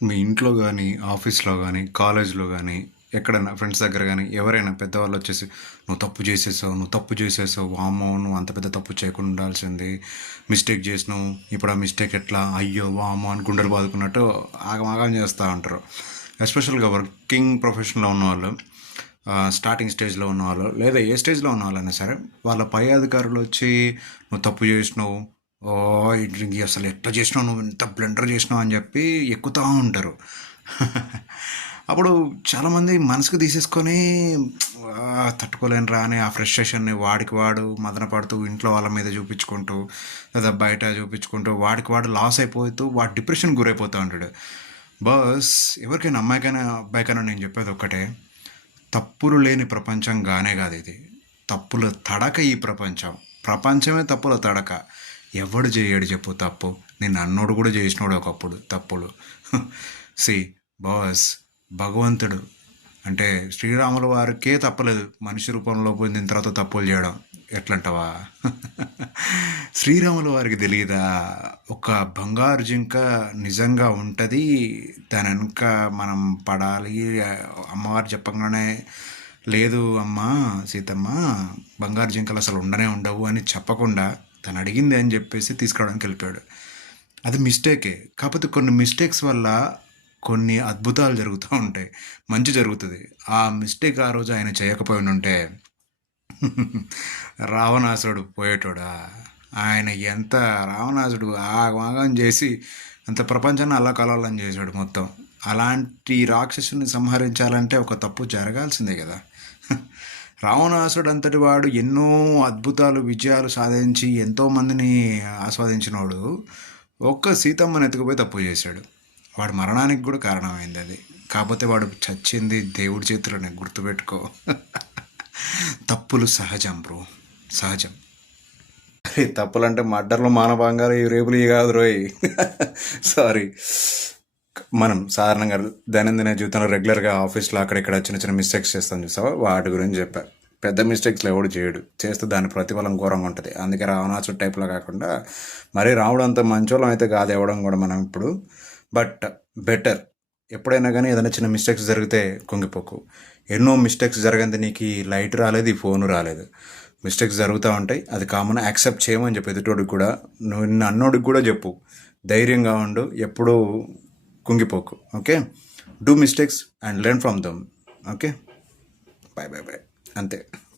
మీ ఇంట్లో గానీ, ఆఫీస్‌లో గానీ, కాలేజ్‌లో గానీ, ఎక్కడైనా ఫ్రెండ్స్ దగ్గర గానీ, ఎవరైనా పెద్దవాళ్ళొచ్చేసి, "నువ్వు తప్పు జేసేసావు, నువ్వు తప్పు జేసేసావు. వామ్మో! నువ్వు అంత పెద్ద తప్పు చేయకుండా ఉండాల్సింది. మిస్టేక్ జేసినావు. ఇప్పుడు ఆ మిస్టేక్ ఎట్లా? అయ్యో! వామ్మో!" అని గుండెలు బాదుకున్నట్టు ఆగమాగం చేస్తా ఉంటారు. ఎస్పెషల్‌గా వర్కింగ్ ప్రొఫెషన్‌లో ఉన్నవాళ్ళు, స్టార్టింగ్ స్టేజ్‌లో ఉన్నవాళ్ళు, లేదా ఏ స్టేజ్‌లో ఉన్నవాళ్ళైనా సరే, వాళ్ళ పై అధికారులొచ్చి, "నువ్వు తప్పు జేసినావు. ఓహ్! ఇది అసలు ఎట్లా చేసినావు నువ్వు? ఇంత బ్లండర్ చేసినావు" అని చెప్పి ఎక్కుతా ఉంటారు. అప్పుడు చాలామంది మనసుకు తీసేసుకొని తట్టుకోలేనురా అని ఆ ఫ్రస్ట్రేషన్‌ని వాడికి వాడు మదన పడుతూ ఇంట్లో వాళ్ళ మీద చూపించుకుంటూ, లేదా బయట చూపించుకుంటూ వాడికి వాడు లాస్ అయిపోతూ వాడు డిప్రెషన్‌కి గురైపోతూ ఉంటాడు. బాస్ ఎవరికైనా అమ్మాయికైనా, అబ్బాయికైనా నేను చెప్పేది ఒక్కటే. తప్పులు లేని ప్రపంచం గానే కాదు ఇది. తప్పుల తడక ఈ ప్రపంచం. ప్రపంచమే తప్పుల తడక. ఎవడు చేయడు చెప్పు తప్పు. నేను అన్నోడు కూడా చేసినోడు ఒకప్పుడు తప్పులు. సి బాస్ భగవంతుడు అంటే శ్రీరాముల వారికే తప్పలేదు మనిషి రూపంలో పొందిన తర్వాత తప్పులు చేయడం. ఎట్లంటావా? శ్రీరాముల వారికి తెలియదా ఒక బంగారు జింక నిజంగా ఉంటుంది, దాని వెనక మనం పడాలి. అమ్మవారు చెప్పగానే లేదు అమ్మా సీతమ్మ, బంగారు జింకలు అసలు ఉండనే ఉండవు అని చెప్పకుండా తను అడిగింది అని చెప్పేసి తీసుకురావడానికి వెళ్ళిపోయాడు. అది మిస్టేకే. కాకపోతే కొన్ని మిస్టేక్స్ వల్ల కొన్ని అద్భుతాలు జరుగుతూ ఉంటాయి. మంచి జరుగుతుంది. ఆ మిస్టేక్ ఆ రోజు ఆయన చేయకపోయినుంటే రావణాసురుడు పోయేటోడా? ఆయన ఎంత రావణాసుడు ఆగమాగం చేసి అంత ప్రపంచాన్ని అల్లకల్లోలం చేశాడు మొత్తం. అలాంటి రాక్షసుని సంహరించాలంటే ఒక తప్పు జరగాల్సిందే కదా! రావణాసుడు అంతటి వాడు ఎన్నో అద్భుతాలు, విజయాలు సాధించి ఎంతోమందిని ఆస్వాదించినోడు ఒక్క సీతమ్మని ఎత్తుకుపోయి తప్పు చేశాడు. వాడు మరణానికి కూడా కారణమైంది అది. కాకపోతే వాడు చచ్చింది దేవుడి చేతిలోనే గుర్తుపెట్టుకో. తప్పులు సహజం బ్రో, సహజం. తప్పులంటే మర్డర్లు మానభంగాలు ఈ రేపులు ఇవి కాదు రోయ్. సారీ. మనం సాధారణంగా దైనందిన జీవితంలో రెగ్యులర్గా ఆఫీస్లో అక్కడిక్కడ చిన్న చిన్న మిస్టేక్స్ చేస్తాం చూసావా, వాటి గురించి చెప్పా. పెద్ద మిస్టేక్స్లో ఎవడు చేయడు, చేస్తే దాని ప్రతిఫలం ఘోరంగా ఉంటుంది. అందుకే రావణాసుడు టైప్లో కాకుండా మరీ రావడం అంత మంచోళం అయితే కాదు ఇవ్వడం కూడా మనం ఇప్పుడు. But better. ఎప్పుడైనా కానీ ఏదైనా చిన్న మిస్టేక్స్ జరిగితే కుంగిపోకు. ఎన్నో మిస్టేక్స్ జరగంది నీకు ఈ లైట్ రాలేదు, ఈ ఫోను రాలేదు. మిస్టేక్స్ జరుగుతూ ఉంటాయి, అది కామన్. యాక్సెప్ట్ చేయమని చెప్పు ఎదుటోడికి కూడా. నువ్వు నిన్న అన్నోడికి కూడా చెప్పు, ధైర్యంగా ఉండు, ఎప్పుడూ కుంగిపోకు. Okay, do mistakes and learn from them. Okay, bye bye bye, అంతే.